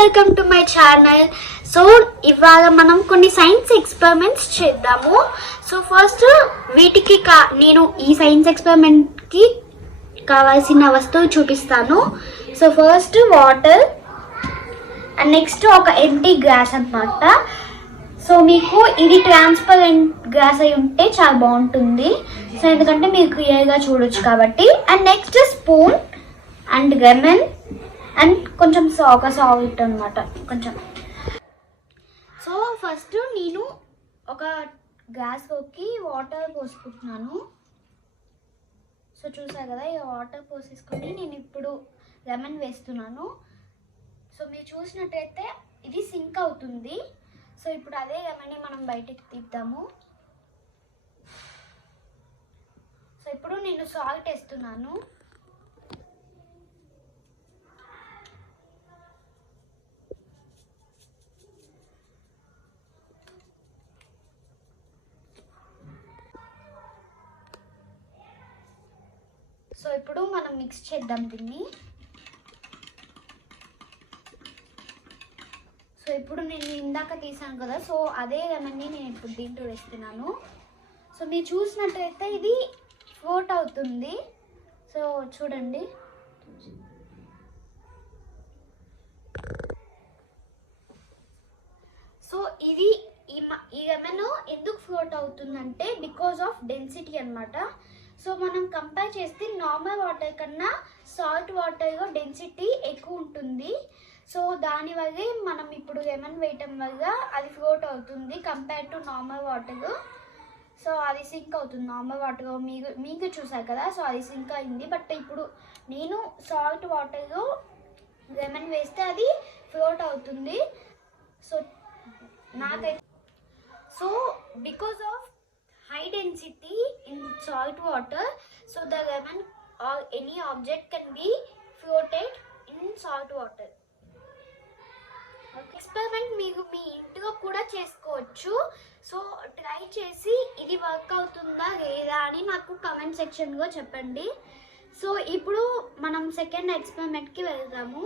Welcome to my channel. So ఇవాళ మనం కొన్ని సైన్స్ ఎక్స్పెరిమెంట్స్ చేద్దాము. సో ఫస్ట్ వీటికి నేను ఈ సైన్స్ ఎక్స్పెరిమెంట్కి కావాల్సిన వస్తువు చూపిస్తాను. So first water and next ఒక ఎంటీ గ్లాస్ అన్నమాట. సో మీకు ఇది ట్రాన్స్పరెంట్ గ్లాస్ అయి ఉంటే చాలా బాగుంటుంది. సో ఎందుకంటే మీరు క్లియర్గా చూడొచ్చు కాబట్టి. And next spoon and lemon and కొంచెం సాల్ట్ అనమాట కొంచెం. సో ఫస్ట్ నేను ఒక గ్లాస్లోకి వాటర్ పోసుకుంటున్నాను. సో చూసారు కదా, ఈ వాటర్ పోసేసుకొని నేను ఇప్పుడు లెమన్ వేస్తున్నాను. సో మీరు చూసినట్టయితే ఇది సింక్ అవుతుంది. సో ఇప్పుడు అదే లెమన్ని మనం బయటికి తీద్దాము. సో ఇప్పుడు నేను సాల్ట్ వేస్తున్నాను. సో ఇప్పుడు మనం మిక్స్ చేద్దాం దీన్ని. సో ఇప్పుడు నేను ఇందాక తీసాను కదా, సో అదే లెమన్ని నేను ఇప్పుడు దీంట్లో వేస్తున్నాను. సో మీరు చూసినట్టయితే ఇది ఫ్లోట్ అవుతుంది. సో చూడండి. సో ఇది ఈ లెమన్ ఎందుకు ఫ్లోట్ అవుతుందంటే బికాజ్ ఆఫ్ డెన్సిటీ అన్నమాట. సో మనం కంపేర్ చేస్తే నార్మల్ వాటర్ కన్నా సాల్ట్ వాటర్లో డెన్సిటీ ఎక్కువ ఉంటుంది. సో దానివల్లే మనం ఇప్పుడు లెమన్ వేయటం వల్ల అది ఫ్లోట్ అవుతుంది compare to normal water. So అది సింక్ అవుతుంది నార్మల్ వాటర్. మీకు చూసారు కదా, సో అది సింక్ అయింది. బట్ ఇప్పుడు నేను సాల్ట్ వాటర్లో లెమన్ వేస్తే అది ఫ్లోట్ అవుతుంది. సో నాకైతే because of high density in salt water, so the lemon or any object can be floated in salt water. Experiment మీకు మీ ఇంట్లో కూడా చేసుకోవచ్చు. సో ట్రై చేసి ఇది వర్క్ అవుతుందా లేదా అని నాకు కమెంట్ సెక్షన్లో చెప్పండి. సో ఇప్పుడు మనం సెకండ్ ఎక్స్పెరిమెంట్కి వెళ్దాము.